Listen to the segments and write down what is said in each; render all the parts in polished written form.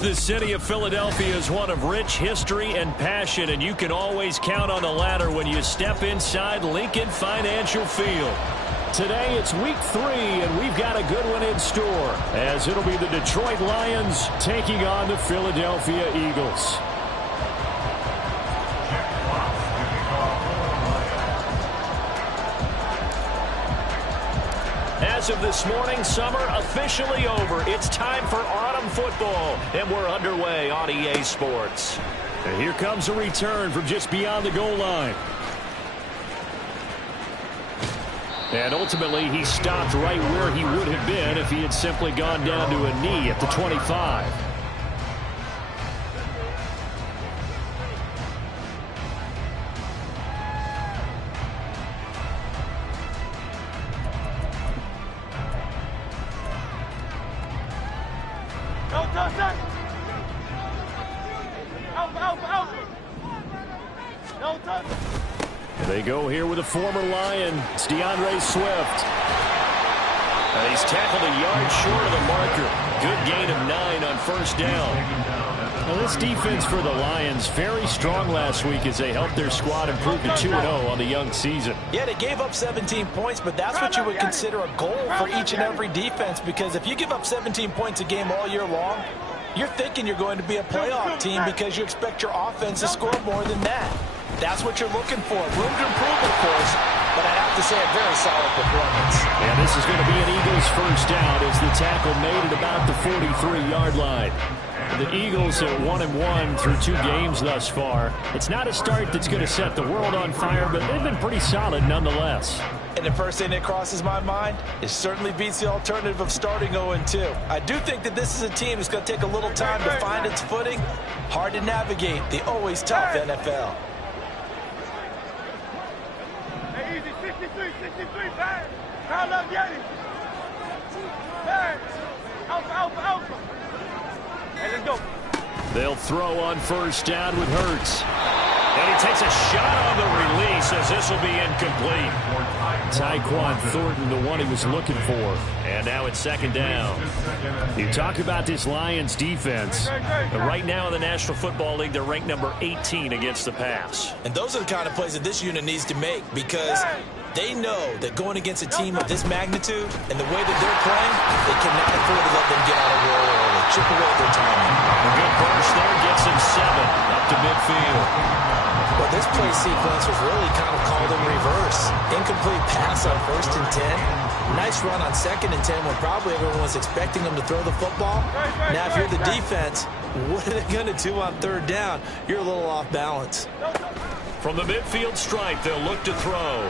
The city of Philadelphia is one of rich history and passion, and you can always count on the latter when you step inside Lincoln Financial Field. Today it's week 3, and we've got a good one in store, as it'll be the Detroit Lions taking on the Philadelphia Eagles. As of this morning, summer officially over. It's time for autumn football, and we're underway on EA Sports. And here comes a return from just beyond the goal line. And ultimately, he stopped right where he would have been if he had simply gone down to a knee at the 25. They go here with a former Lion. It's DeAndre Swift. And he's tackled a yard short of the marker. Good gain of 9 on first down. Now this defense for the Lions, very strong last week as they helped their squad improve to 2-0 on the young season. Yeah, they gave up 17 points, but that's what you would consider a goal for each and every defense, because if you give up 17 points a game all year long, you're thinking you're going to be a playoff team because you expect your offense to score more than that. That's what you're looking for. Room to improve, of course, but I have to say a very solid performance. And this is going to be an Eagles first down as the tackle made at about the 43-yard line. The Eagles are 1-1 through 2 games thus far. It's not a start that's going to set the world on fire, but they've been pretty solid nonetheless. And the first thing that crosses my mind is certainly beats the alternative of starting 0-2. I do think that this is a team that's going to take a little time to find its footing. Hard to navigate the always tough NFL. Hey, easy, 63, bang. Foul up, Yeti. Bang. Alpha. Hey, let's go. They'll throw on first down with Hurts. And he takes a shot on the release as this will be incomplete. Tyquan Thornton, the one he was looking for. And now it's second down. You talk about this Lions defense. But right now in the National Football League, they're ranked number 18 against the pass. And those are the kind of plays that this unit needs to make, because they know that going against a team of this magnitude and the way that they're playing, they cannot afford to let them get on a roll early. Chip away their timing. A good burst there gets him 7 up to midfield. Well, this play sequence was really kind of called in reverse. Incomplete pass on 1st and 10. Nice run on 2nd and 10 when probably everyone was expecting them to throw the football. Now, if you're the defense, what are they going to do on 3rd down? You're a little off balance. From the midfield stripe, they'll look to throw.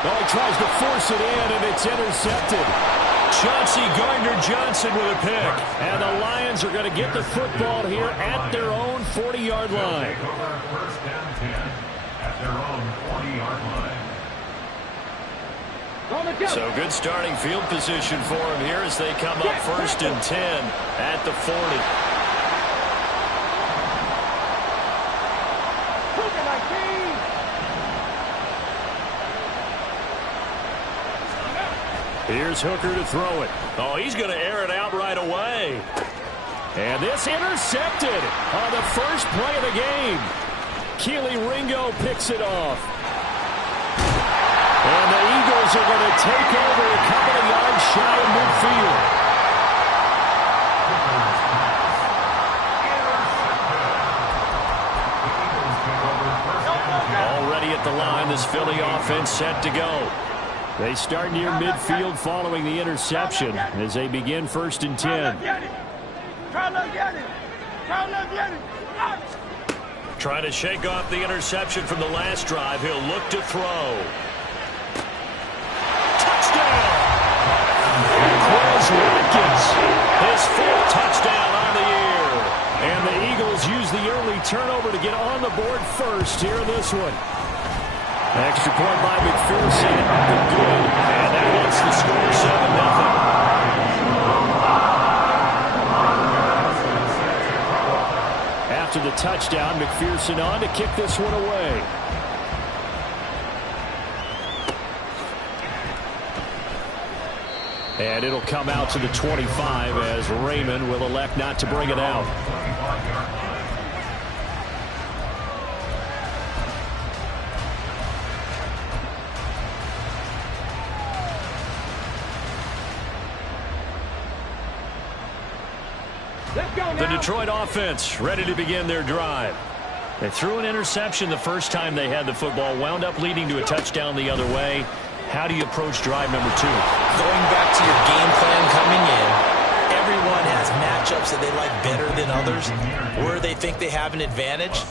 Oh, he tries to force it in, and it's intercepted. Chauncey Gardner-Johnson with a pick. And the Lions are going to get the football here at their own 40-yard line. First down 10 at their own 40-yard line. So good starting field position for him here as they come up 1st and 10 at the 40. Here's Hooker to throw it. Oh, he's going to air it out right away. And this intercepted on the first play of the game. Kelee Ringo picks it off. And the Eagles are going to take over a couple of yards shy of midfield. Already at the line, this Philly offense set to go. They start near midfield following the interception as they begin 1st and 10. Trying to shake off the interception from the last drive. He'll look to throw. Touchdown! Quez Watkins, his 4th touchdown on the year. And the Eagles use the early turnover to get on the board first here in this one. Extra point by McPherson. Good. And that wants the score 7-0. After the touchdown, McPherson on to kick this one away. And it'll come out to the 25 as Raymond will elect not to bring it out. The Detroit offense ready to begin their drive. They threw an interception the first time they had the football, wound up leading to a touchdown the other way. How do you approach drive number 2? Going back to your game plan coming in, everyone has matchups that they like better than others. Where they think they have an advantage,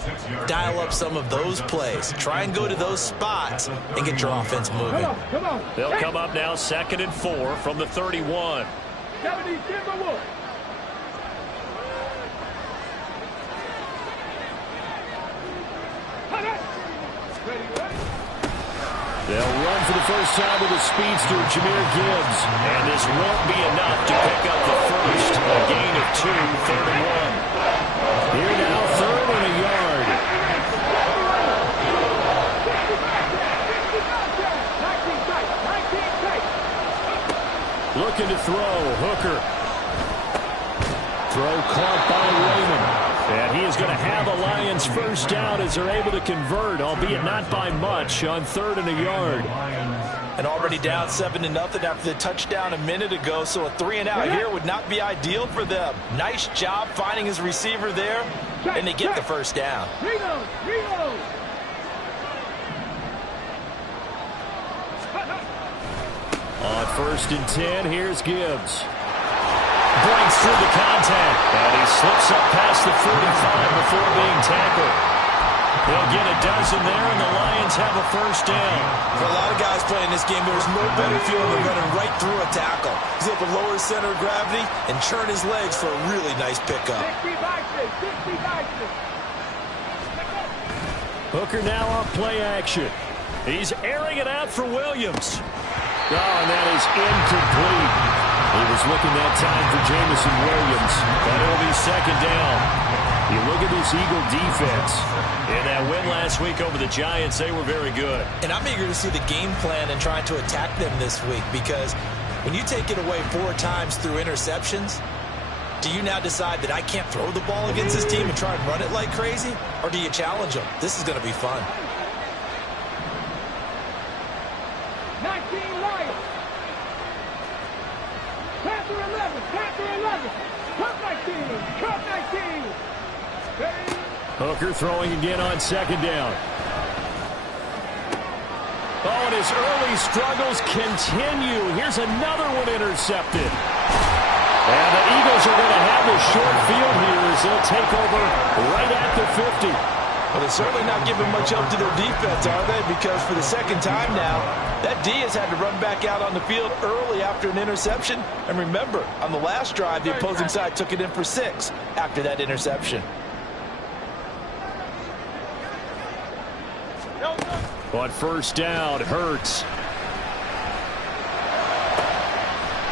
dial up some of those plays. Try and go to those spots and get your offense moving. Come on. They'll come up now 2nd and 4 from the 31. 70, Timberwood. They'll run for the first time with a speedster, Jahmyr Gibbs. And this won't be enough to pick up the first. A gain of 2, 3rd and 1. Here now, 3rd and a yard. Looking to throw, Hooker. Throw caught by Raymond. And he is going to have a Lions first down as they're able to convert, albeit not by much, on 3rd and a yard. And already down 7-0 after the touchdown a minute ago, so a 3-and-out here would not be ideal for them. Nice job finding his receiver there, and they get the first down. On 1st and 10, here's Gibbs. Breaks through the contact, and he slips up past the 45 before being tackled. They'll get a dozen there, and the Lions have a first down. For a lot of guys playing this game, there's no better feeling than running right through a tackle. He's able to lower his center of gravity and churn his legs for a really nice pickup. Hooker now off play action. He's airing it out for Williams. Oh, and that is incomplete. He was looking that time for Jameson Williams, but it'll be 2nd down. You look at this Eagle defense. In that win last week over the Giants, they were very good. And I'm eager to see the game plan and trying to attack them this week, because when you take it away 4 times through interceptions, do you now decide that I can't throw the ball against this team and try and run it like crazy? Or do you challenge them? This is going to be fun. 19 Lions. Panther 11. Cup 19. Cup 19. Hooker throwing again on 2nd down. Oh, and his early struggles continue. Here's another one intercepted. And the Eagles are going to have this short field here as they'll take over right at the 50. Well, they're certainly not giving much help to their defense, are they? Because for the 2nd time now, that D has had to run back out on the field early after an interception. And remember, on the last drive, the opposing side took it in for 6 after that interception. On 1st down, Hurts.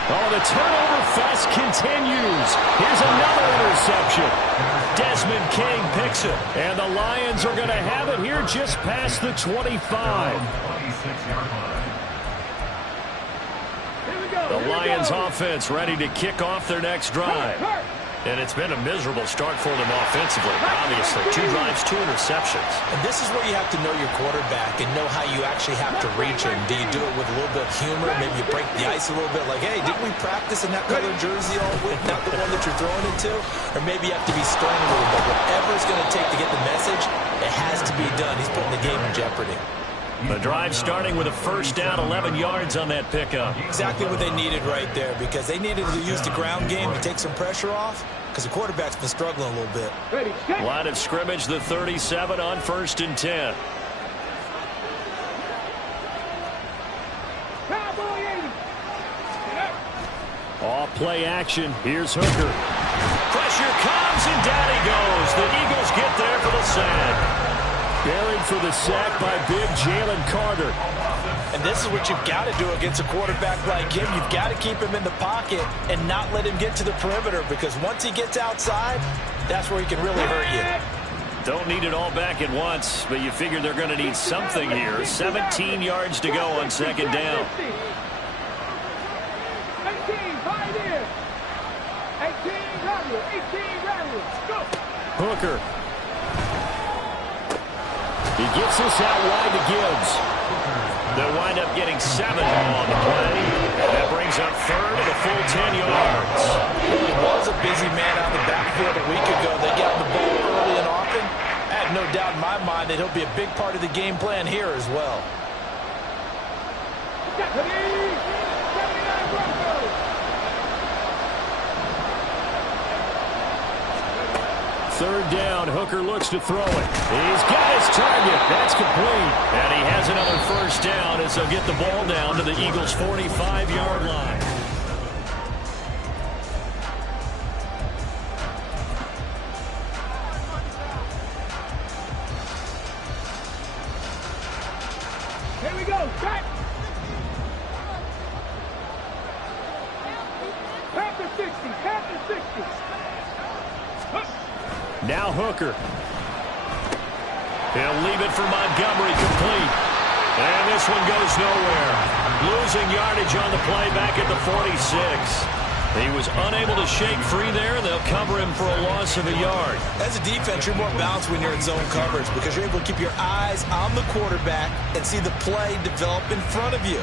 Oh, the turnover fest continues. Here's another interception. Desmond King picks it. And the Lions are going to have it here just past the 25. The Lions offense ready to kick off their next drive. And it's been a miserable start for them offensively. Obviously, 2 drives, 2 interceptions. And this is where you have to know your quarterback and know how you actually have to reach him. Do you do it with a little bit of humor? Maybe you break the ice a little bit like, hey, didn't we practice in that colored jersey all week, not the one that you're throwing it to? Or maybe you have to be stern a little bit. Whatever it's going to take to get the message, it has to be done. He's putting the game in jeopardy. The drive starting with a first down, 11 yards on that pickup. Exactly what they needed right there, because they needed to use the ground game to take some pressure off, because the quarterback's been struggling a little bit. Line of scrimmage, the 37 on 1st and 10. Off play action. Here's Hooker. Pressure comes and down he goes. The Eagles get there for the sack. Buried for the sack by big Jalen Carter. And this is what you've got to do against a quarterback like him. You've got to keep him in the pocket and not let him get to the perimeter, because once he gets outside, that's where he can really hurt you. Don't need it all back at once, but you figure they're going to need something here. 17 yards to go on 2nd down. 18 rattle, 18 rattle. Go. Hooker. He gets this out wide to Gibbs. They'll wind up getting 7 on the play. That brings up third and a full 10 yards. He was a busy man out of the backfield a week ago. They got the ball early and often. I have no doubt in my mind that he'll be a big part of the game plan here as well. Stephanie, 79 Broncos. Third down, Hooker looks to throw it. He's got his target. That's complete. And he has another first down as they'll get the ball down to the Eagles' 45-yard line. Here we go. Back. Panther 60. Panther 60. Now Hooker. He'll leave it for Montgomery, complete. And this one goes nowhere. Losing yardage on the play back at the 46. He was unable to shake free there. They'll cover him for a loss of a yard. As a defense, you're more balanced when you're in zone coverage because you're able to keep your eyes on the quarterback and see the play develop in front of you.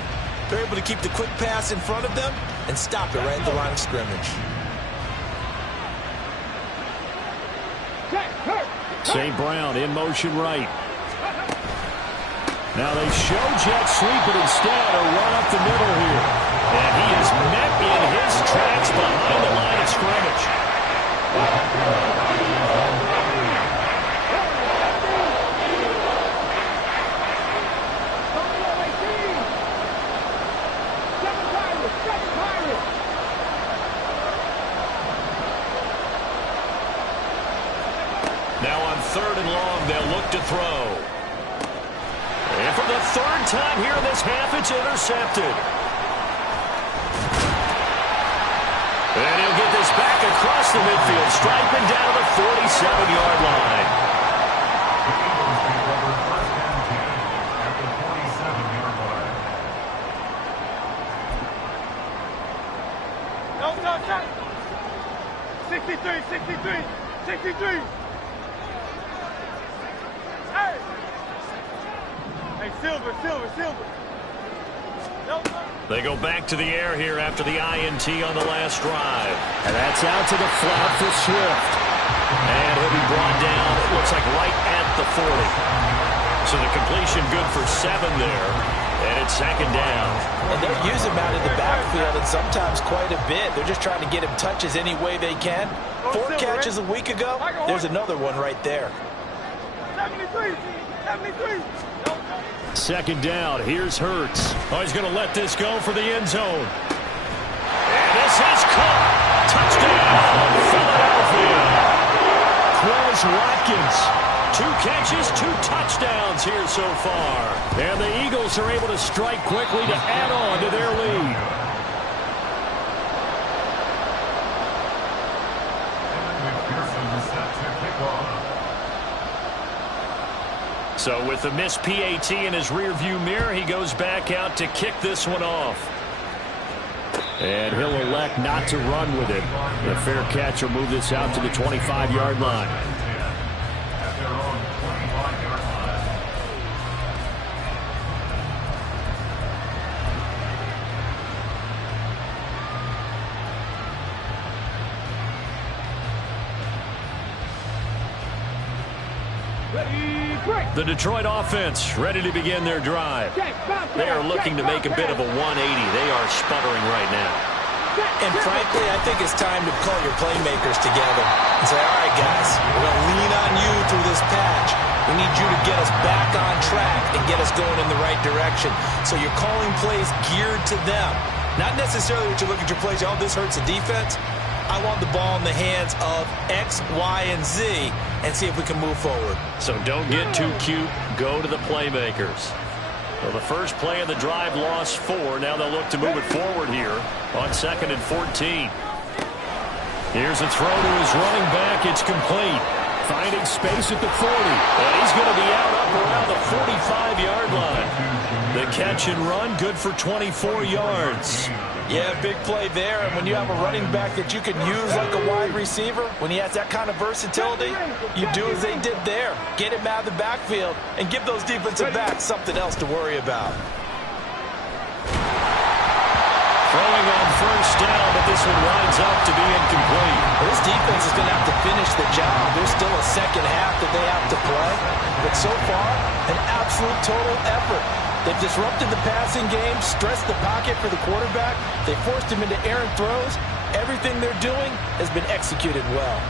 They're able to keep the quick pass in front of them and stop it right at the line of scrimmage. St. Brown in motion right. Now they show jet sweep it instead, or run up the middle here. And he is met in his tracks behind the line of scrimmage. Now on third and long, they'll look to throw. And for the third time here in this half, it's intercepted. And he'll get this back across the midfield, striping down to the 47-yard line. The Eagles recover first and 10 at the 47-yard line. No, 63. Hey, Silver. No. They go back to the air here after the INT on the last drive. And that's out to the flat for Swift. And he'll be brought down, it looks like right at the 40. So the completion good for 7 there. And it's second down. And they'll use him out in the backfield and sometimes quite a bit. They're just trying to get him touches any way they can. 4 catches a week ago. There's another one right there. 73. Second down. Here's Hurts. Oh, he's going to let this go for the end zone. And this is caught. Touchdown, Philadelphia. Quez Watkins. 2 catches, 2 touchdowns here so far. And the Eagles are able to strike quickly to add on to their lead. And McPherson is set to kick off. So with the missed PAT in his rearview mirror, he goes back out to kick this one off. And he'll elect not to run with it. The fair catch will move this out to the 25-yard line. At their own 25-yard line. The Detroit offense ready to begin their drive. They are looking to make a bit of a 180. They are sputtering right now. And frankly, I think it's time to call your playmakers together and say, all right, guys, we're going to lean on you through this patch. We need you to get us back on track and get us going in the right direction. So you're calling plays geared to them. Not necessarily what you look at your plays, oh, this hurts the defense. I want the ball in the hands of X, Y, and Z and see if we can move forward. So don't get too cute. Go to the playmakers. Well, the first play of the drive lost 4. Now they'll look to move it forward here on 2nd and 14. Here's a throw to his running back. It's complete. Finding space at the 40. And he's going to be out up around the 45-yard line. The catch and run, good for 24 yards. Yeah, big play there. And when you have a running back that you can use like a wide receiver, when he has that kind of versatility, you do as they did there. Get him out of the backfield and give those defensive backs something else to worry about. Throwing on first down, but this one winds up to be incomplete. This defense is going to have to finish the job. There's still a second half that they have to play. But so far, an absolute total effort. They've disrupted the passing game, stressed the pocket for the quarterback. They forced him into errant throws. Everything they're doing has been executed well.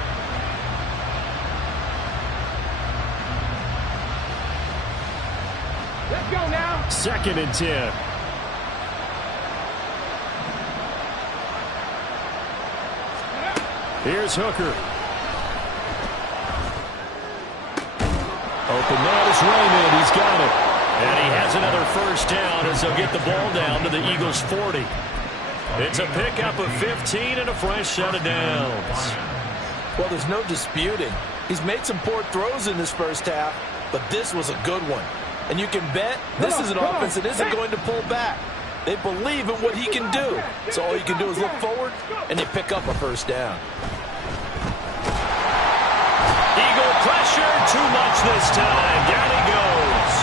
Let's go now. 2nd and 10. Here's Hooker. Open man is Raymond. He's got it. And he has another first down as they'll get the ball down to the Eagles' 40. It's a pickup of 15 and a fresh set of downs. Well, there's no disputing. He's made some poor throws in this first half, but this was a good one. And you can bet this is an offense that isn't going to pull back. They believe in what he can do. So all you can do is look forward, and they pick up a first down. Eagle pressure, too much this time. Down he goes.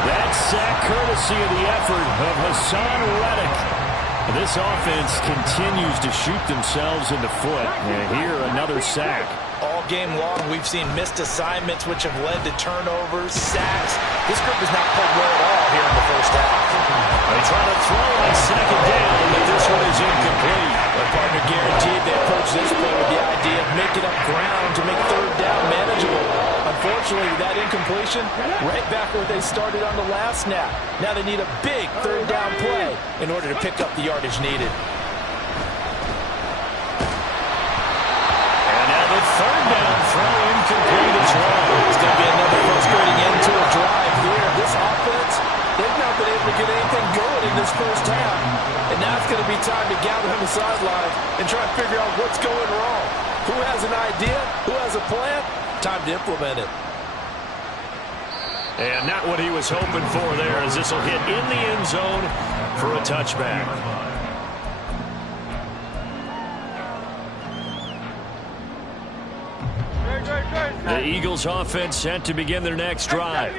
That sack courtesy of the effort of Hassan Reddick. This offense continues to shoot themselves in the foot. And here, another sack. All game long, we've seen missed assignments, which have led to turnovers, sacks. This group has not played well at all here in the first half. They try to throw on second down, but this one is incomplete. Their partner guaranteed they approach this play with the idea of making up ground to make third down manageable. Unfortunately, that incompletion, right back where they started on the last snap. Now they need a big third down play in order to pick up the yardage needed. And now the third down throw incomplete as well. It's going to be another frustrating end to a drive here. This offense, they've not been able to get anything going in this first half. And now it's going to be time to gather on the sidelines and try to figure out what's going wrong. Who has an idea? Who has a plan? Time to implement it. And not what he was hoping for there, as this will hit in the end zone for a touchback. The Eagles offense set to begin their next drive.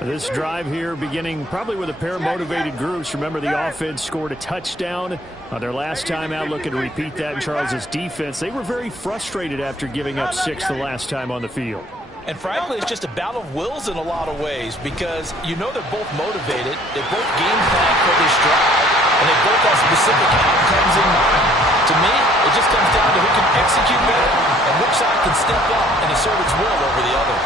This drive here beginning probably with a pair of motivated groups. Remember, the offense scored a touchdown on their last time out, looking to repeat that in Charles' defense. They were very frustrated after giving up 6 the last time on the field. And frankly, it's just a battle of wills in a lot of ways, because you know they're both motivated, they both game plan for this drive, and they both have specific outcomes in mind. To me, it just comes down to who can execute better and which side can step up and assert its will over the other.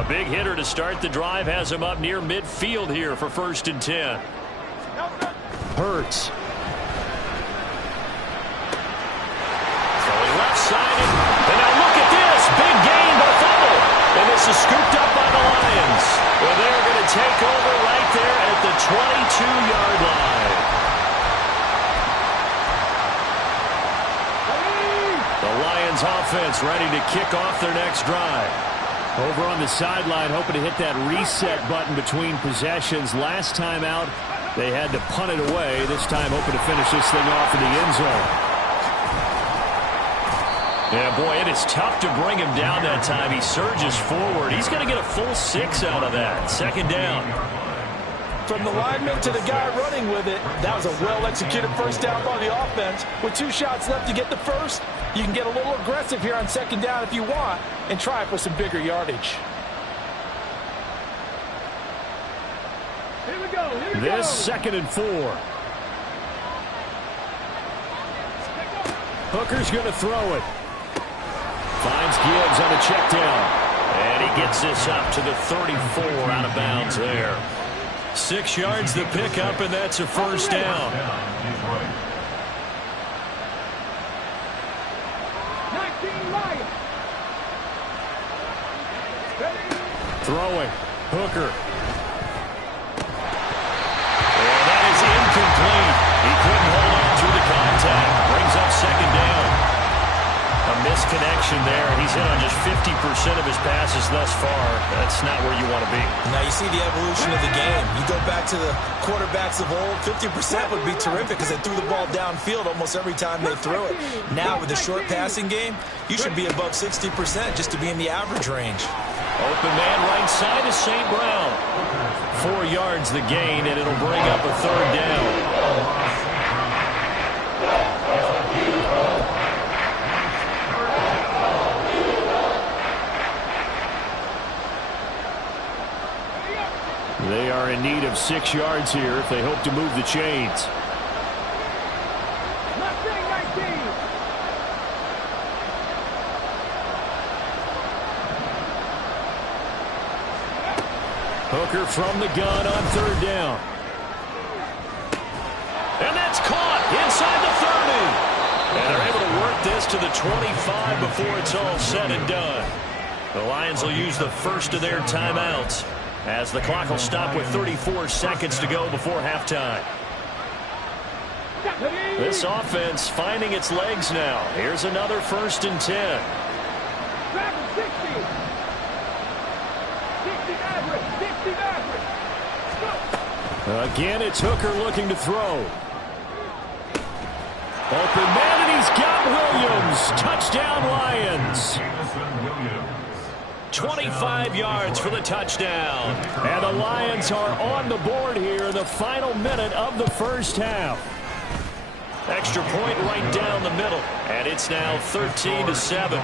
A big hitter to start the drive has him up near midfield here for 1st and 10. Hurts. Throwing left side. And now look at this. Big gain, but a fumble. And this is scooped up by the Lions. Well, they're going to take over right there at the 22-yard line. The Lions offense ready to kick off their next drive. Over on the sideline, hoping to hit that reset button between possessions. Last time out, they had to punt it away. This time, hoping to finish this thing off in the end zone. Yeah, boy, it is tough to bring him down that time. He surges forward. He's going to get a full 6 out of that. 2nd down. From the lineman to the guy running with it, that was a well-executed first down by the offense. With 2 shots left to get the first, you can get a little aggressive here on 2nd down if you want and try for some bigger yardage. Here we go. This 2nd and 4. Hooker's going to throw it. Finds Gibbs on a check down. And he gets this up to the 34, out of bounds there. 6 yards the pickup, and that's a first down. 19 Lions. Throwing. Hooker. And incomplete. He couldn't hold on through the contact. Brings up second down. A misconnection there. He's hit on just 50% of his passes thus far. That's not where you want to be. Now you see the evolution of the game. You go back to the quarterbacks of old, 50% would be terrific because they threw the ball downfield almost every time they threw it. Now with the short passing game, you should be above 60% just to be in the average range. Open man right side is St. Brown. 4 yards the gain, and it'll bring up a third down. They are in need of 6 yards here if they hope to move the chains. Hooker from the gun on third down. And that's caught inside the 30. And they're able to work this to the 25 before it's all said and done. The Lions will use the first of their timeouts as the clock will stop with 34 seconds to go before halftime. This offense finding its legs now. Here's another 1st and 10. Again, it's Hooker looking to throw. Open man, and he's got Williams. Touchdown, Lions. 25 yards for the touchdown. And the Lions are on the board here in the final minute of the first half. Extra point right down the middle. And it's now 13-7.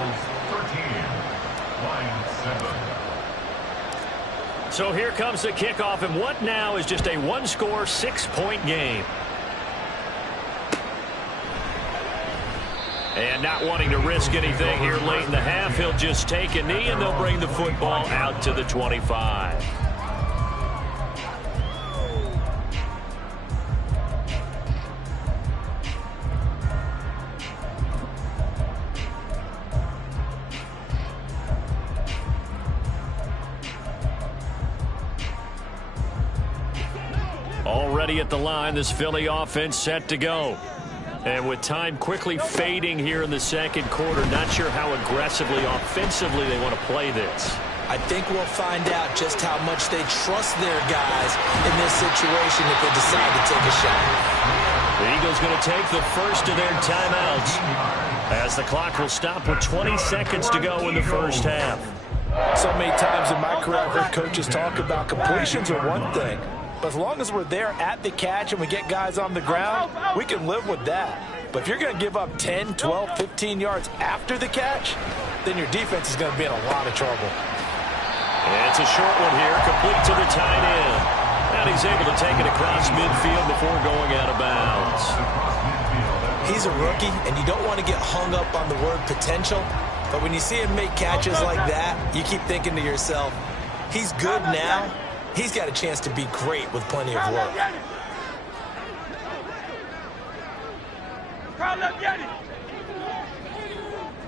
So here comes the kickoff, and what now is just a one-score, 6-point game. And not wanting to risk anything here late in the half, he'll just take a knee, and they'll bring the football out to the 25. Already at the line, this Philly offense set to go. And with time quickly fading here in the second quarter, not sure how aggressively, offensively they want to play this. I think we'll find out just how much they trust their guys in this situation if they decide to take a shot. The Eagles going to take the first of their timeouts as the clock will stop with 20 seconds to go in the first half. So many times in my career, I've heard coaches talk about completions are one thing. But as long as we're there at the catch and we get guys on the ground, we can live with that. But if you're going to give up 10, 12, 15 yards after the catch, then your defense is going to be in a lot of trouble. And it's a short one here, complete to the tight end. And he's able to take it across midfield before going out of bounds. He's a rookie, and you don't want to get hung up on the word potential. But when you see him make catches like that, you keep thinking to yourself, he's good now. He's got a chance to be great with plenty of work. Crowd left Yeti.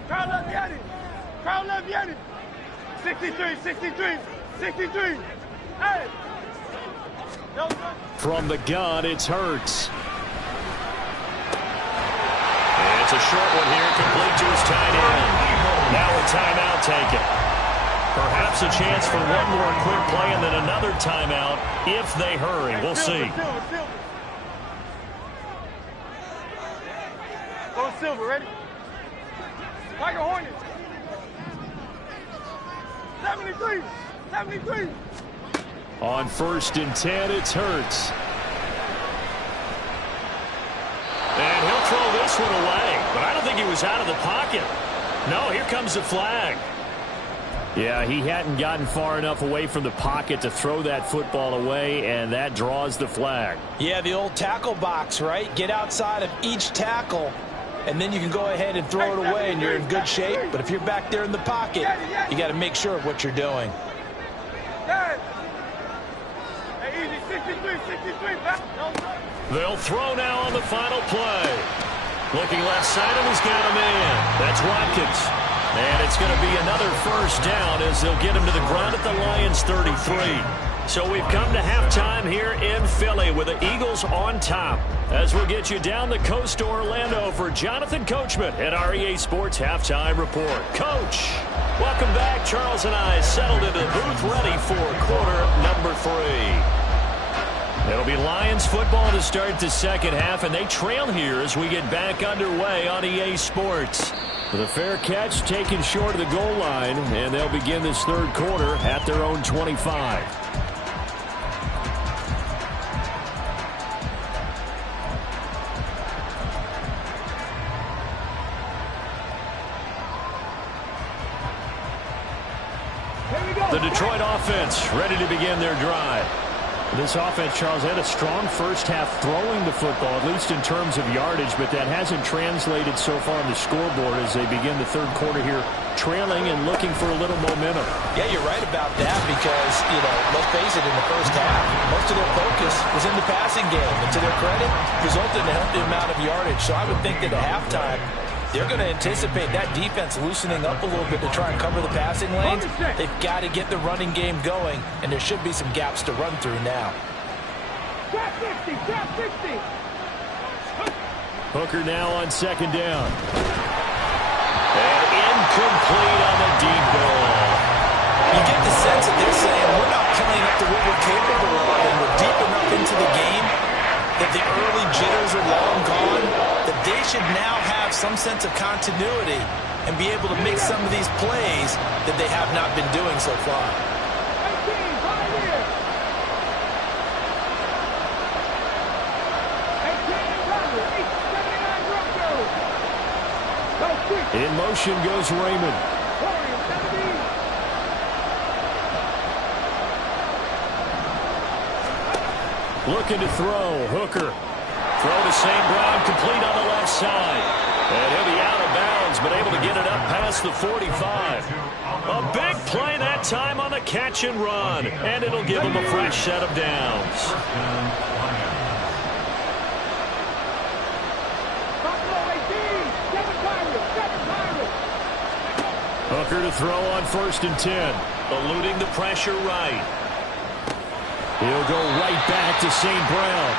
Crowd left Yeti. Crowd left Yeti. 63, 63, 63. Hey. From the gun, it's Hurts. And it's a short one here, complete to his tight end. Now a timeout taken. Perhaps a chance for one more quick play and then another timeout if they hurry. We'll see. Go Silver, ready? Tiger Hornets. 73, 73. On 1st and 10, it's Hurts. And he'll throw this one away, but I don't think he was out of the pocket. No, here comes the flag. Yeah, he hadn't gotten far enough away from the pocket to throw that football away, and that draws the flag. Yeah, the old tackle box, right? Get outside of each tackle, and then you can go ahead and throw it away, and you're in good shape. But if you're back there in the pocket, you got to make sure of what you're doing. Hey, easy, 63, 63. They'll throw now on the final play. Looking left side, and he's got a man. That's Watkins. And it's going to be another first down as they'll get him to the ground at the Lions' 33. So we've come to halftime here in Philly with the Eagles on top. As we'll get you down the coast to Orlando for Jonathan Coachman at our EA Sports Halftime Report. Coach, welcome back. Charles and I settled into the booth ready for quarter number 3. It'll be Lions football to start the second half, and they trail here as we get back underway on EA Sports. With a fair catch taken short of the goal line, and they'll begin this third quarter at their own 25. The Detroit offense ready to begin their drive. This offense, Charles, had a strong first half throwing the football, at least in terms of yardage, but that hasn't translated so far on the scoreboard as they begin the third quarter here, trailing and looking for a little momentum. Yeah, you're right about that because, let's face it, in the first half, most of their focus was in the passing game. And to their credit, resulted in a healthy amount of yardage. So I would think that at halftime, they're going to anticipate that defense loosening up a little bit to try and cover the passing lanes. They've got to get the running game going, and there should be some gaps to run through now. Trap 60, trap 60. Hooker now on second down. And incomplete on the deep ball. You get the sense that they're saying we're not playing up to what we're capable of, and we're deep enough into the game that the early jitters are long gone, that they should now have some sense of continuity and be able to make some of these plays that they have not been doing so far. 18, right here. 18, In motion goes Raymond. Looking to throw. Hooker. Throw to St. Brown, complete on the left side. And he'll be out of bounds, but able to get it up past the 45. A big play that time on the catch and run. And it'll give him a fresh set of downs. Hooker to throw on 1st and 10. Eluding the pressure right. He'll go right back to St. Brown.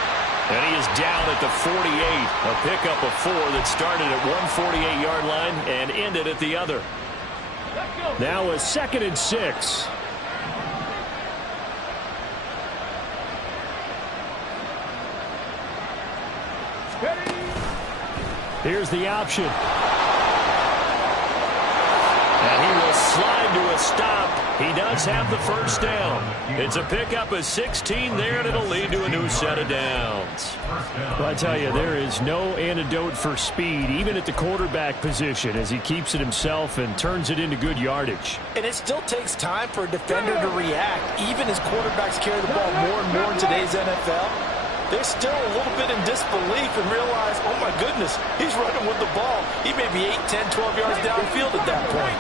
And he is down at the 48. A pickup of 4 that started at one 48-yard line and ended at the other. Now a 2nd and 6. Here's the option. And he will slide to a stop. He does have the first down. It's a pickup of 16 there, and it'll lead to a new set of downs. Well, I tell you, there is no antidote for speed, even at the quarterback position, as he keeps it himself and turns it into good yardage. And it still takes time for a defender to react, even as quarterbacks carry the ball more and more in today's NFL. They're still a little bit in disbelief and realize, oh my goodness, he's running with the ball. He may be 8, 10, 12 yards downfield at that point.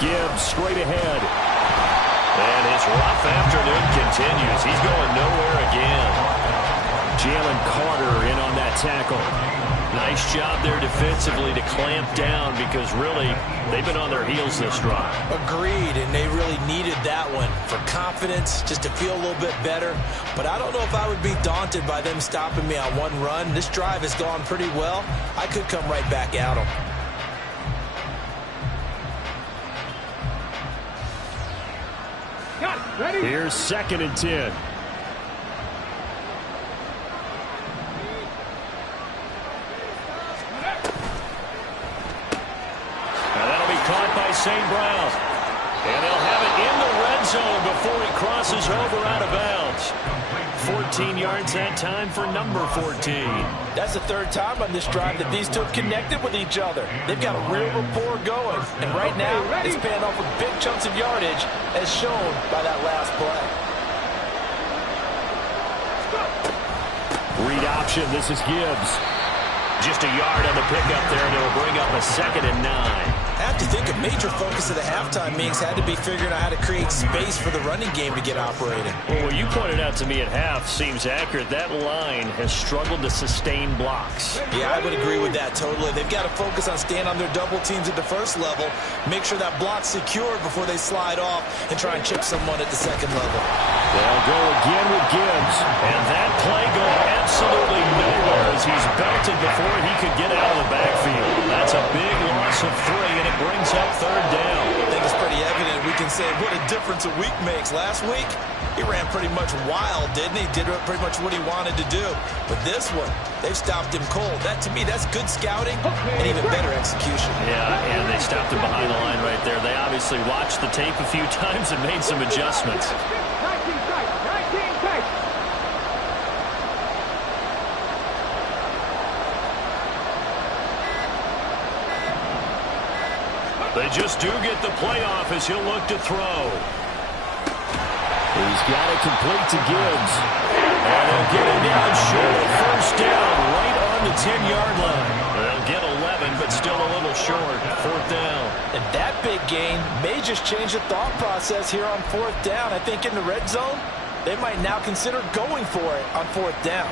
Gibbs straight ahead. And his rough afternoon continues. He's going nowhere again. Jalen Carter in on that tackle. Nice job there defensively to clamp down because really they've been on their heels this drive. Agreed, and they really needed that one for confidence, just to feel a little bit better. But I don't know if I would be daunted by them stopping me on one run. This drive has gone pretty well. I could come right back at them. Here's 2nd and 10. Caught by St. Brown. And they'll have it in the red zone before he crosses over out of bounds. 14 yards that time for number 14. That's the 3rd time on this drive that these two have connected with each other. They've got a real rapport going. And right now, it's paying off with big chunks of yardage, as shown by that last play. Read option. This is Gibbs. Just a yard on the pickup there, and it'll bring up a 2nd and 9. I have to think a major focus of the halftime meetings had to be figuring out how to create space for the running game to get operating. Well, what you pointed out to me at half seems accurate. That line has struggled to sustain blocks. Yeah, I would agree with that totally. They've got to focus on staying on their double teams at the first level, make sure that block's secured before they slide off and try and chip someone at the second level. They'll go again with Gibbs. And that play going absolutely nowhere as he's belted before he could get out of the backfield. That's a big loss of 3, and it brings up third down. I think it's pretty evident. We can say what a difference a week makes. Last week, he ran pretty much wild, didn't he? Did pretty much what he wanted to do. But this one, they've stopped him cold. That, to me, that's good scouting and even better execution. Yeah, and they stopped him behind the line right there. They obviously watched the tape a few times and made some adjustments. 19 tight, 19 tight. They just do get the playoff as he'll look to throw. He's got it complete to Gibbs. And they'll get him down short of first down right on the 10-yard line. They'll get 11, but still a little short. Fourth down. And that big gain may just change the thought process here on fourth down. I think in the red zone, they might now consider going for it on fourth down.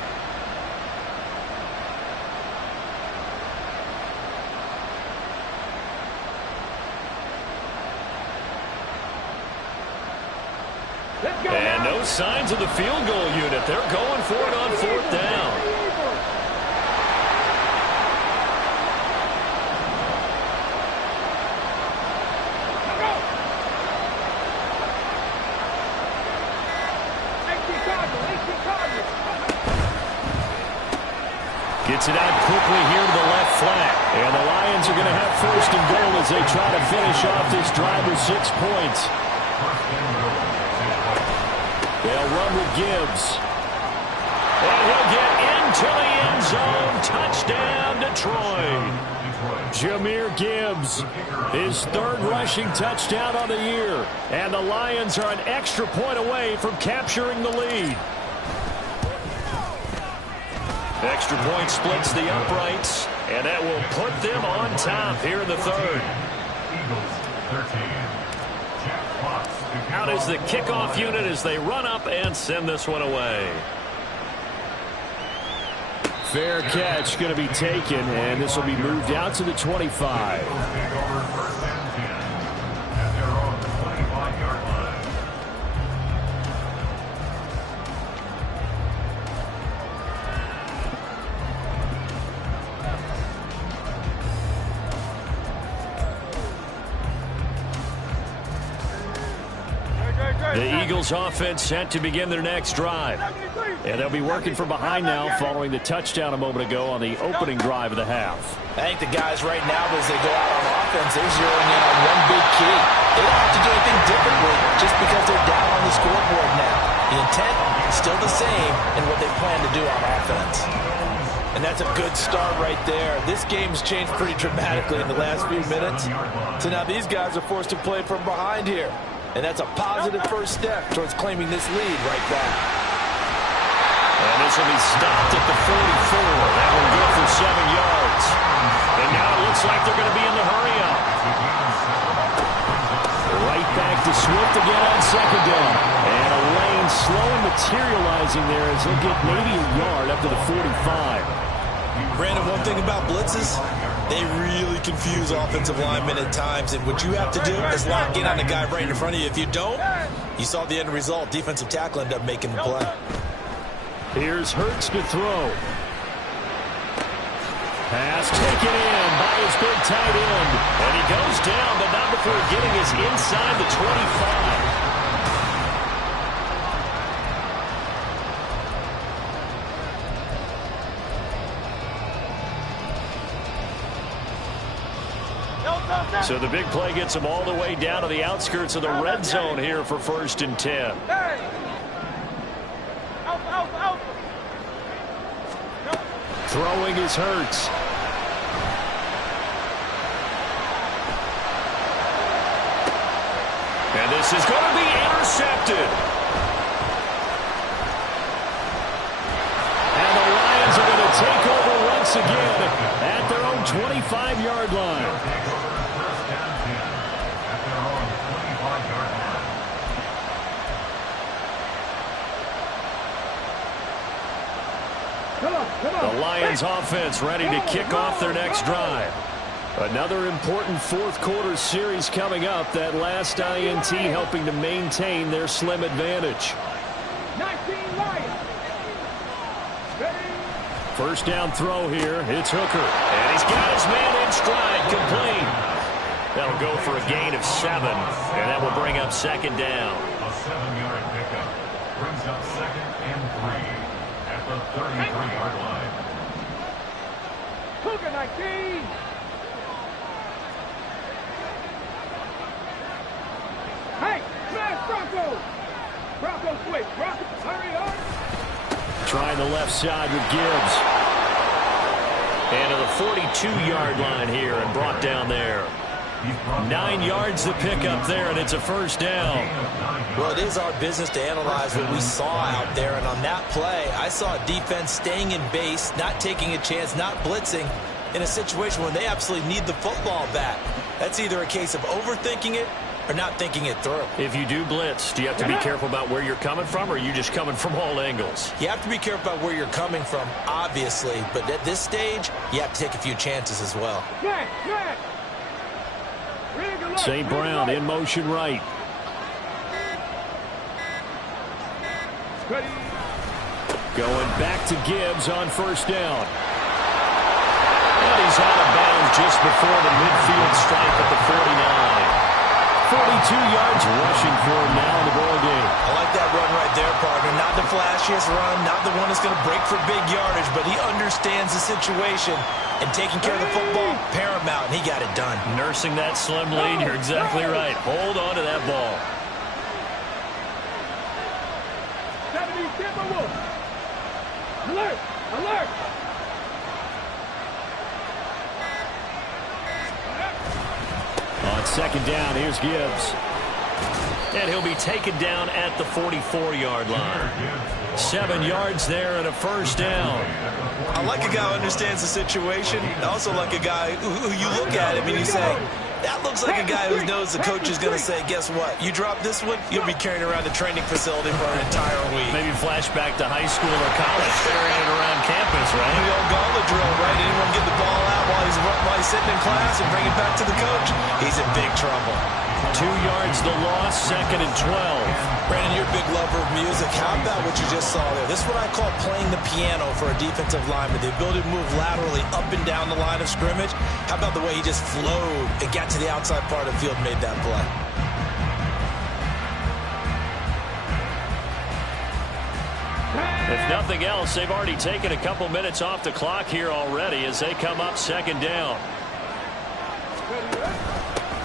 And no signs of the field goal unit. They're going for it on fourth down. Gets it out quickly here to the left flat. And the Lions are going to have first and goal as they try to finish off this drive with 6 points. They'll run with Gibbs. And he'll get into the end zone. Touchdown, Detroit. Jahmyr Gibbs, his 3rd rushing touchdown on the year. And the Lions are an extra point away from capturing the lead. Extra point splits the uprights, and that will put them on top here in the 3rd. Eagles 13. Jack Fox. Out is the kickoff unit as they run up and send this one away. Fair catch going to be taken, and this will be moved out to the 25. Take over first and 10 at their own 25-yard line. The Eagles offense set to begin their next drive. And they'll be working from behind now following the touchdown a moment ago on the opening drive of the half. I think the guys right now, as they go out on offense, they're zeroing in on one big key. They don't have to do anything differently just because they're down on the scoreboard now. The intent is still the same in what they plan to do on offense. And that's a good start right there. This game's changed pretty dramatically in the last few minutes. So now these guys are forced to play from behind here. And that's a positive first step towards claiming this lead right back. And this will be stopped at the 44. That will go for 7 yards. And now it looks like they're going to be in the hurry-up. Right back to Swift again on second down. And a lane slow and materializing there as he'll get maybe a yard up to the 45. Brandon, one thing about blitzes, they really confuse offensive linemen at times, and what you have to do is lock in on the guy right in front of you. If you don't, you saw the end result. Defensive tackle ended up making the play. Here's Hurts to throw. Pass taken in by his big tight end. And he goes down, but not before getting his inside the 25. So the big play gets him all the way down to the outskirts of the red zone here for first and 10. Throwing is Hurts. And this is going to be intercepted. And the Lions are going to take over once again at their own 25-yard line. The Lions offense ready to kick off their next drive. Another important fourth quarter series coming up. That last INT helping to maintain their slim advantage. 19 Lions. First down throw here. It's Hooker. And he's got his man in stride, complete. That'll go for a gain of 7. And that will bring up second down. A 7-yard pickup brings up 2nd and 3 at the 33-yard line. Hooker 19. Hey, smash Bronco. Bronco switch. Bronco, hurry up. Trying the left side with Gibbs. And to the 42-yard line here and brought down there. 9 yards to pick up there, and it's a first down. Well, it is our business to analyze what we saw out there, and on that play, I saw a defense staying in base, not taking a chance, not blitzing, in a situation when they absolutely need the football back. That's either a case of overthinking it or not thinking it through. If you do blitz, do you have to be careful about where you're coming from, or are you just coming from all angles? You have to be careful about where you're coming from, obviously, but at this stage, you have to take a few chances as well. St. Brown in motion right. Going back to Gibbs on first down. And he's out of bounds just before the midfield stripe at the 49. 42 yards rushing for him now in the ball game. I like that run right there, partner. Not the flashiest run, not the one that's going to break for big yardage, but he understands the situation, and taking care of the football, paramount, and he got it done. Nursing that slim lead, you're exactly right. Hold on to that ball. 70 Timberwolves. Alert! Alert! On second down, here's Gibbs. And he'll be taken down at the 44-yard line. 7 yards there and a first down. I like a guy who understands the situation. I also like a guy who you look at him and you say, that looks like a guy who knows the coach is going to say, guess what? You drop this one, you'll be carrying around the training facility for an entire week. Maybe flashback to high school or college, carrying it around campus, right? The old gauntlet drill, right? Anyone get the ball out while he's sitting in class and bring it back to the coach? He's in big trouble. 2 yards the loss, second and 12. Brandon, you're a big lover of music. How about what you just saw there? This is what I call playing the piano for a defensive lineman. The ability to move laterally up and down the line of scrimmage. How about the way he just flowed and got to the outside part of the field and made that play? If nothing else, they've already taken a couple minutes off the clock here already as they come up second down.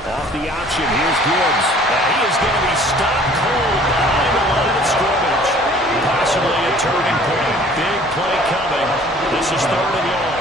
Off the option, here's Gibbs. And he is going to be stopped cold behind the line of scrimmage. Possibly a turning point. Big play coming. This is third and long.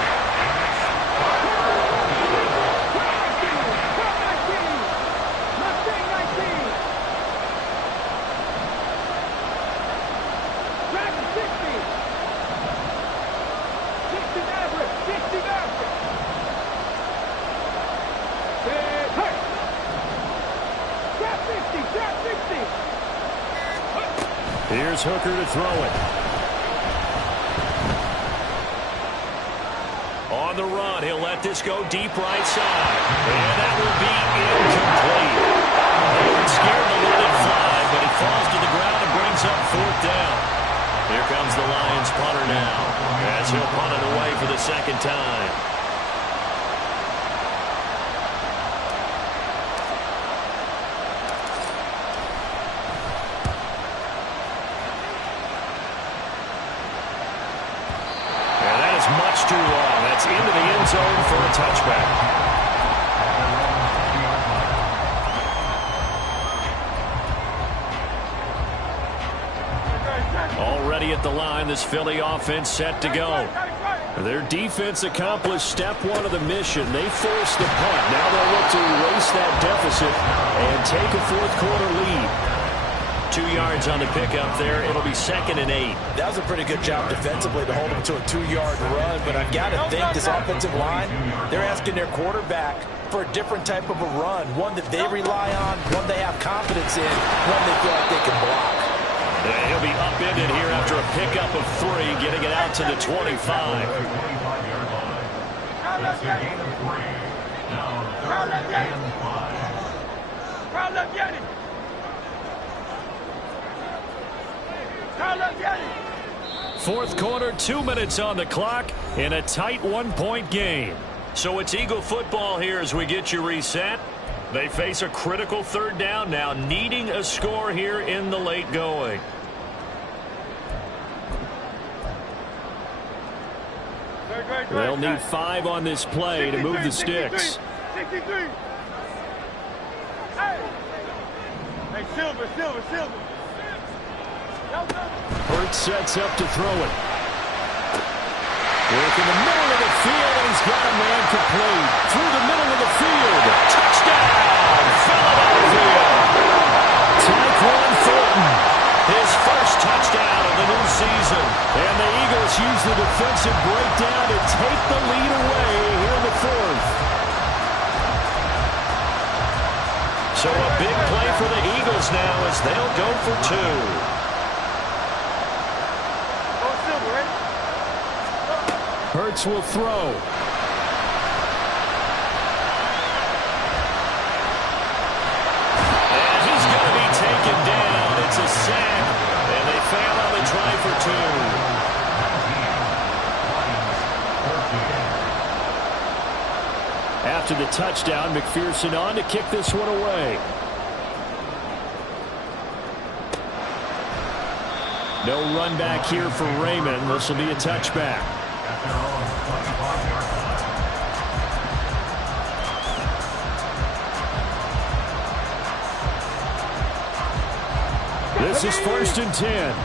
Here's Hooker to throw it. On the run, he'll let this go deep right side. And that will be incomplete. They were scared to let it fly, but he falls to the ground and brings up fourth down. Here comes the Lions punter now, as he'll punt it away for the second time. Much too long. That's into the end zone for a touchback. Already at the line, this Philly offense set to go. Their defense accomplished step one of the mission. They forced the punt. Now they'll look to erase that deficit and take a fourth quarter lead. 2 yards on the pickup there. It'll be second and 8. That was a pretty good job defensively to hold them to a 2-yard run, but I've got to think this offensive line, they're asking their quarterback for a different type of a run, one that they rely on, one they have confidence in, one they feel like they can block. And he'll be upended here after a pickup of 3, getting it out to the 25. That's a gain of 3. Now 3rd and 5. Crowd left Yanni. Crowd left Yanni. Fourth quarter, 2 minutes on the clock in a tight 1-point game. So it's Eagle football here as we get you reset. They face a critical 3rd down now, needing a score here in the late going. They'll need 5 on this play to move the sticks. 63. Hey, Silver. Hurts sets up to throw it. Work in the middle of the field, and he's got a man complete. Through the middle of the field. Touchdown, Philadelphia. Tyquan Thornton, his first touchdown of the new season. And the Eagles use the defensive breakdown to take the lead away here in the 4th. So a big play for the Eagles now as they'll go for 2. Hurts will throw. And he's going to be taken down. It's a sack, and they fail on the try for 2. After the touchdown, McPherson on to kick this one away. No run back here for Raymond. This will be a touchback. This is 1st and 10.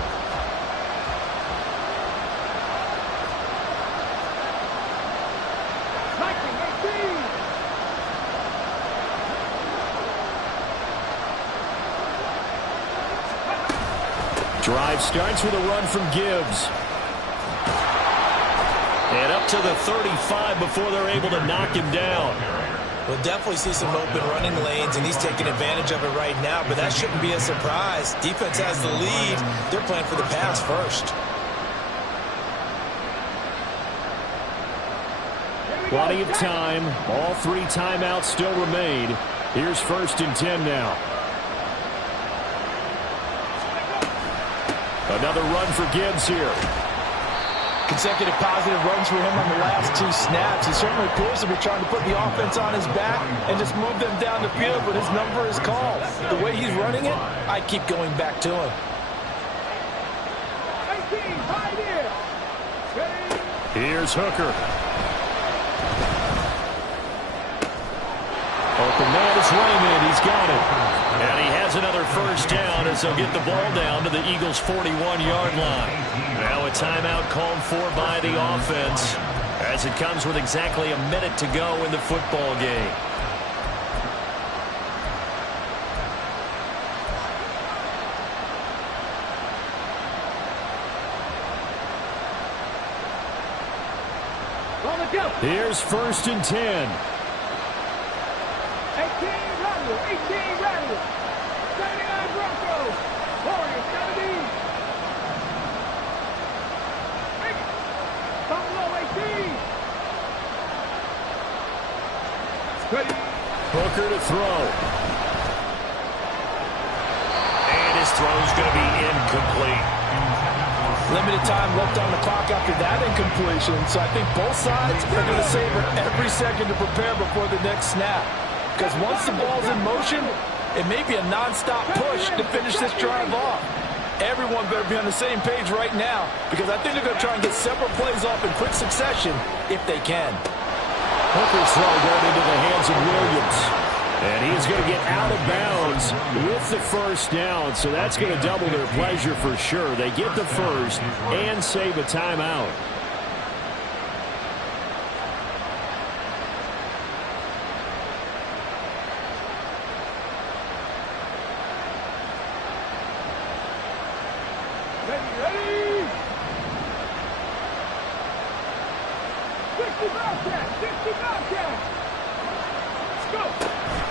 Drive starts with a run from Gibbs. And up to the 35 before they're able to knock him down. We'll definitely see some open running lanes, and he's taking advantage of it right now, but that shouldn't be a surprise. Defense has the lead. They're playing for the pass first. Plenty of time. All 3 timeouts still remain. Here's 1st and 10 now. Another run for Gibbs here. Consecutive positive runs for him on the last 2 snaps. He certainly appears to be trying to put the offense on his back and just move them down the field, but his number is called. The way he's running it, I keep going back to him. 18, right here. Here's Hooker. Open man is Raymond. He's got it. And he has another 1st down as they'll get the ball down to the Eagles' 41-yard line. Now a timeout called for by the offense as it comes with exactly a minute to go in the football game. Here's 1st and 10. 18 Radical. 79 Broncos. Warriors 17. Buffalo 18. Hooker to throw. And his throw's going to be incomplete. Limited time left on the clock after that incompletion, so I think both sides are going to savor every second to prepare before the next snap. Because once the ball's in motion, it may be a non-stop push to finish this drive off. Everyone better be on the same page right now, because I think they're going to try and get several plays off in quick succession if they can. Hooker's throw going into the hands of Williams. And he's going to get out of bounds with the 1st down, so that's going to double their pleasure for sure. They get the 1st and save a timeout. Ready? 60 Bobcats. Let's go.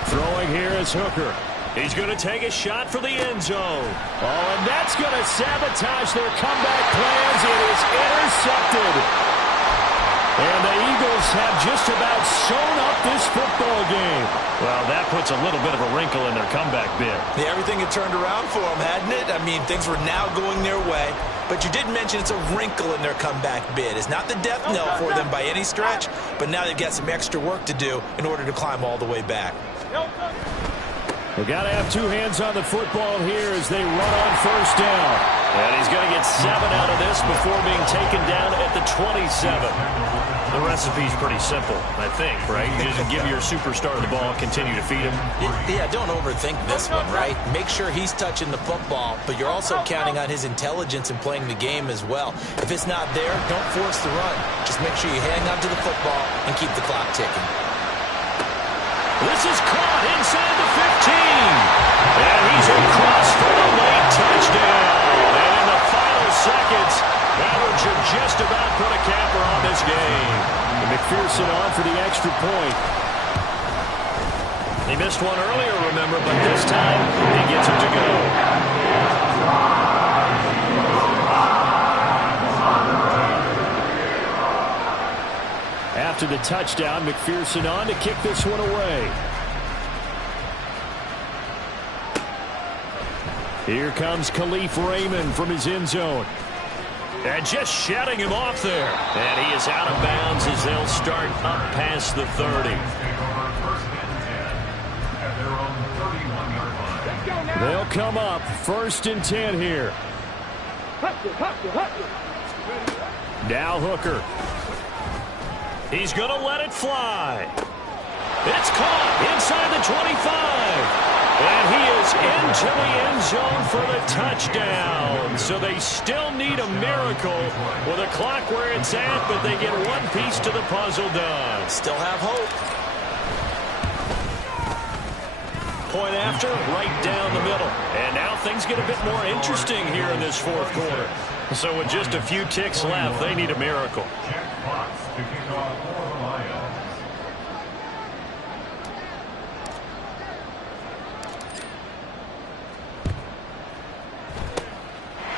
Throwing here is Hooker. He's going to take a shot for the end zone. Oh, and that's going to sabotage their comeback plans. It is intercepted. And the Eagles have just about sewn up this football game. Well, that puts a little bit of a wrinkle in their comeback bid. Yeah, everything had turned around for them, hadn't it? I mean, things were now going their way. But you did mention it's a wrinkle in their comeback bid. It's not the death knell for them by any stretch, but now they've got some extra work to do in order to climb all the way back. We've got to have two hands on the football here as they run on first down. And he's going to get 7 out of this before being taken down at the 27. The recipe's pretty simple, I think, right? You just give your superstar the ball, continue to feed him. Yeah, don't overthink this one, right? Make sure he's touching the football, but you're also counting on his intelligence in playing the game as well. If it's not there, don't force the run. Just make sure you hang on to the football and keep the clock ticking. This is caught inside the 15. And he's across for a late touchdown. And in the final seconds, Average should just about put a capper on this game. And McPherson on for the extra point. He missed one earlier, remember, but this time he gets it to go. After the touchdown, McPherson on to kick this one away. Here comes Khalif Raymond from his end zone. And just shutting him off there. And he is out of bounds as they'll start up past the 30. They'll come up 1st and 10 here. Now Hooker. He's going to let it fly. It's caught inside the 25. And he is into the end zone for the touchdown. So they still need a miracle with a clock where it's at, but they get one piece to the puzzle done. Still have hope. Point after, right down the middle. And now things get a bit more interesting here in this 4th quarter. So with just a few ticks left, they need a miracle. Jack Fox to kick off for the Lions.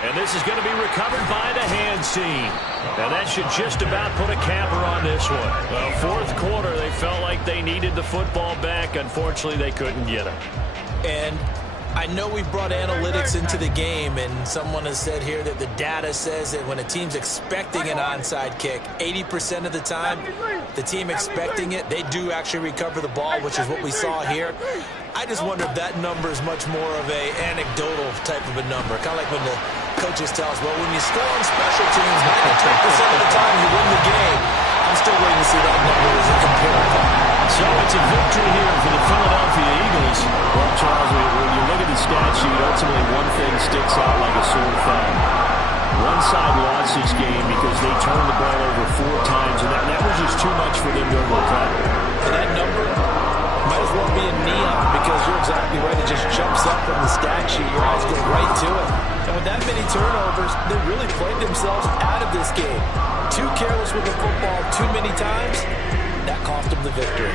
And this is going to be recovered by the hands team. Now that should just about put a capper on this one. Well, 4th quarter, they felt like they needed the football back. Unfortunately, they couldn't get it. And I know we brought analytics into the game, and someone has said here that the data says that when a team's expecting an onside kick, 80% of the time, the team expecting it, they do actually recover the ball, which is what we saw here. I just wonder if that number is much more of a anecdotal type of a number. Kind of like when the coaches tell us, well, when you score on special teams, 93% of the time you win the game. I'm still waiting to see that number as a comparison. So it's a victory here for the Philadelphia Eagles. Well, Charles, when you look at the stat sheet, ultimately one thing sticks out like a sore thumb. One side lost this game because they turned the ball over 4 times, and that was just too much for them to overcome. And that number might as well be a knee up, because you're exactly right. It just jumps up from the stat sheet. Your eyes go right to it. And with that many turnovers, they really played themselves out of this game. Too careless with the football too many times. That cost them the victory.